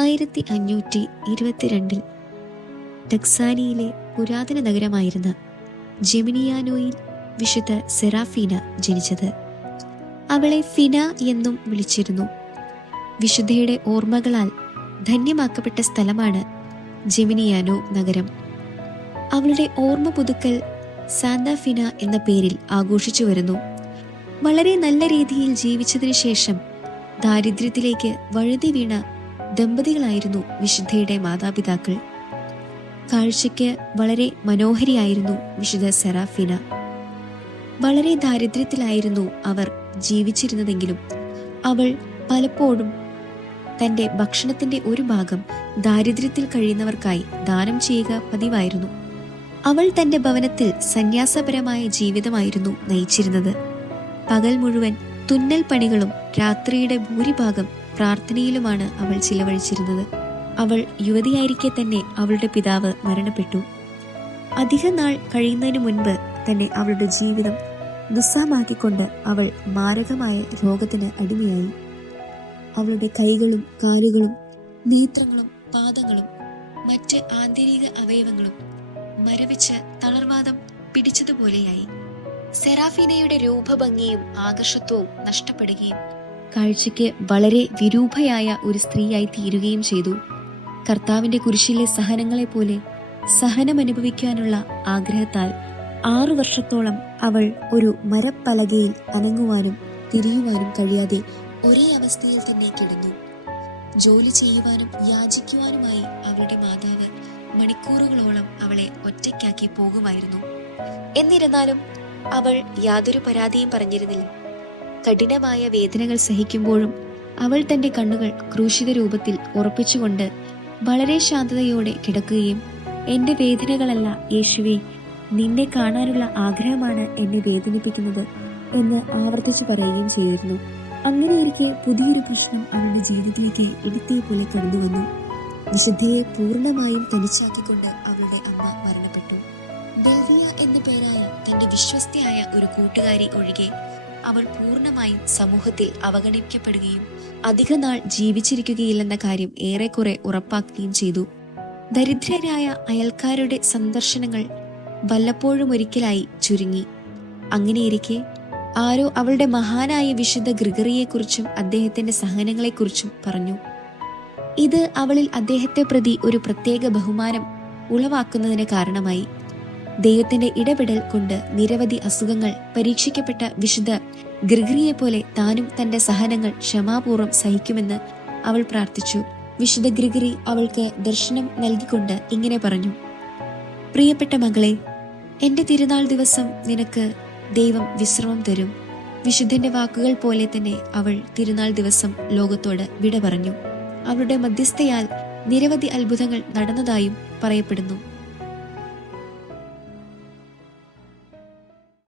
1522 ടക്സാനിയിലെ പുരാതന നഗരമായിരുന്ന ജെമിനിയാനോയിൽ വിശുദ്ധ സെറാഫീന ജനിച്ചത്. അവളെ ഫിന എന്നും വിളിച്ചിരുന്നു. വിശുദ്ധയുടെ ഓർമ്മകളാൽ ധന്യമാക്കപ്പെട്ട സ്ഥലമാണ് ജെമിനിയാനോ നഗരം. അവളുടെ ഓർമ്മ പുതുക്കൽ സാന്ത ഫിന എന്ന പേരിൽ ആഘോഷിച്ചു വരുന്നു. വളരെ നല്ല രീതിയിൽ ജീവിച്ചതിനു ശേഷം ദാരിദ്ര്യത്തിലേക്ക് വഴുതി വീണ ദമ്പതികളായിരുന്നു വിശുദ്ധയുടെ മാതാപിതാക്കൾ. കാഴ്ചയ്ക്ക് വളരെ മനോഹരിയായിരുന്നു വിശുദ്ധ സെറാഫീന. വളരെ ദാരിദ്ര്യത്തിലായിരുന്നു അവർ ജീവിച്ചിരുന്നതെങ്കിലും അവൾ പലപ്പോഴും തൻ്റെ ഭക്ഷണത്തിൻ്റെ ഒരു ഭാഗം ദാരിദ്ര്യത്തിൽ കഴിയുന്നവർക്കായി ദാനം ചെയ്യുക പതിവായിരുന്നു. അവൾ തൻ്റെ ഭവനത്തിൽ സന്യാസപരമായ ജീവിതമായിരുന്നു നയിച്ചിരുന്നത്. പകൽ മുഴുവൻ തുന്നൽ പണികളും രാത്രിയുടെ ഭൂരിഭാഗം പ്രാർത്ഥനയിലുമാണ് അവൾ ചിലവഴിച്ചിരുന്നത്. അവൾ യുവതിയായിരിക്കെ തന്നെ അവളുടെ പിതാവ് മരണപ്പെട്ടു. അധിക നാൾ കഴിയുന്നതിന് മുൻപ് തന്നെ അവളുടെ ജീവിതം ദുസ്സഹമാക്കിക്കൊണ്ട് അവൾ മാരകമായ രോഗത്തിന് അടിമയായി. അവളുടെ കൈകളും കാലുകളും നേത്രങ്ങളും പാദങ്ങളും മറ്റ് ആന്തരിക അവയവങ്ങളും മരവിച്ച് തളർവാദം പിടിച്ചതുപോലെയായി. സെറാഫീനയുടെ രൂപഭംഗിയും ആകർഷത്വവും നഷ്ടപ്പെടുകയും കാഴ്ചയ്ക്ക് വളരെ വിരൂപയായ ഒരു സ്ത്രീയായി തീരുകയും ചെയ്തു. കർത്താവിന്റെ കുരിശിലെ സഹനങ്ങളെ പോലെ സഹനമനുഭവിക്കാനുള്ള ആഗ്രഹത്താൽ 6 വർഷത്തോളം അവൾ ഒരു മരപ്പലകയിൽ അനങ്ങുവാനും തിരിയുവാനും കഴിയാതെ ഒരേ അവസ്ഥയിൽ തന്നെ കിടന്നു. ജോലി ചെയ്യുവാനും യാചിക്കുവാനുമായി അവളുടെ മാതാവ് മണിക്കൂറുകളോളം അവളെ ഒറ്റയ്ക്കാക്കി പോകുമായിരുന്നു. എന്നിരുന്നാലും അവൾ യാതൊരു പരാതിയും പറഞ്ഞിരുന്നില്ല. കഠിനമായ വേദനകൾ സഹിക്കുമ്പോഴും അവൾ തന്റെ കണ്ണുകൾ ക്രൂശിത രൂപത്തിൽ ഉറപ്പിച്ചുകൊണ്ട് വളരെ ശാന്തതയോടെ കിടക്കുകയും എന്റെ വേദനകളല്ല യേശുവേ, നിന്നെ കാണാനുള്ള ആഗ്രഹമാണ് എന്നെ വേദനിപ്പിക്കുന്നത് എന്ന് ആവർത്തിച്ചു പറയുകയും ചെയ്തിരുന്നു. അങ്ങനെയിരിക്കെ പുതിയൊരു പ്രശ്നം അവളുടെ ജീവിതത്തിലേക്ക് ഇടുത്തിയെ പോലെ കടന്നു വന്നു. വിശുദ്ധയെ പൂർണ്ണമായും തനിച്ചാക്കിക്കൊണ്ട് അവളുടെ അമ്മ മരണപ്പെട്ടു. ബെൽവിയ എന്ന പേരായ തന്റെ വിശ്വസ്തയായ ഒരു കൂട്ടുകാരി ഒഴികെ അവൾ പൂർണ്ണമായും സമൂഹത്തിൽ അവഗണിക്കപ്പെടുകയും അധിക നാൾ ജീവിച്ചിരിക്കുകയില്ലെന്ന കാര്യം ഏറെക്കുറെ ഉറപ്പാക്കുകയും ചെയ്തു. ദരിദ്രരായ അയൽക്കാരുടെ സന്ദർശനങ്ങൾ വല്ലപ്പോഴും ഒരിക്കലായി ചുരുങ്ങി. അങ്ങനെയിരിക്കെ ആരോ അവളുടെ മഹാനായ വിശുദ്ധ ഗ്രിഗറിയെക്കുറിച്ചും അദ്ദേഹത്തിന്റെ സഹനങ്ങളെക്കുറിച്ചും പറഞ്ഞു. ഇത് അവളിൽ അദ്ദേഹത്തെ പ്രതി ഒരു പ്രത്യേക ബഹുമാനം ഉളവാക്കുന്നതിന് കാരണമായി. ദൈവത്തിന്റെ ഇടപെടൽ കൊണ്ട് നിരവധി അസുഖങ്ങൾ പരീക്ഷിക്കപ്പെട്ട വിശുദ്ധ ഗ്രിഗറിയെ പോലെ താനും തന്റെ സഹനങ്ങൾ ക്ഷമാപൂർവ്വം സഹിക്കുമെന്ന് അവൾ പ്രാർത്ഥിച്ചു. വിശുദ്ധ ഗ്രിഗറി അവൾക്ക് ദർശനം നൽകിക്കൊണ്ട് ഇങ്ങനെ പറഞ്ഞു: പ്രിയപ്പെട്ട മകളെ, എന്റെ തിരുനാൾ ദിവസം നിനക്ക് ദൈവം വിശ്രമം തരും. വിശുദ്ധന്റെ വാക്കുകൾ പോലെ തന്നെ അവൾ തിരുനാൾ ദിവസം ലോകത്തോട് വിട പറഞ്ഞു. അവളുടെ മധ്യസ്ഥയാൽ നിരവധി അത്ഭുതങ്ങൾ നടന്നതായും പറയപ്പെടുന്നു.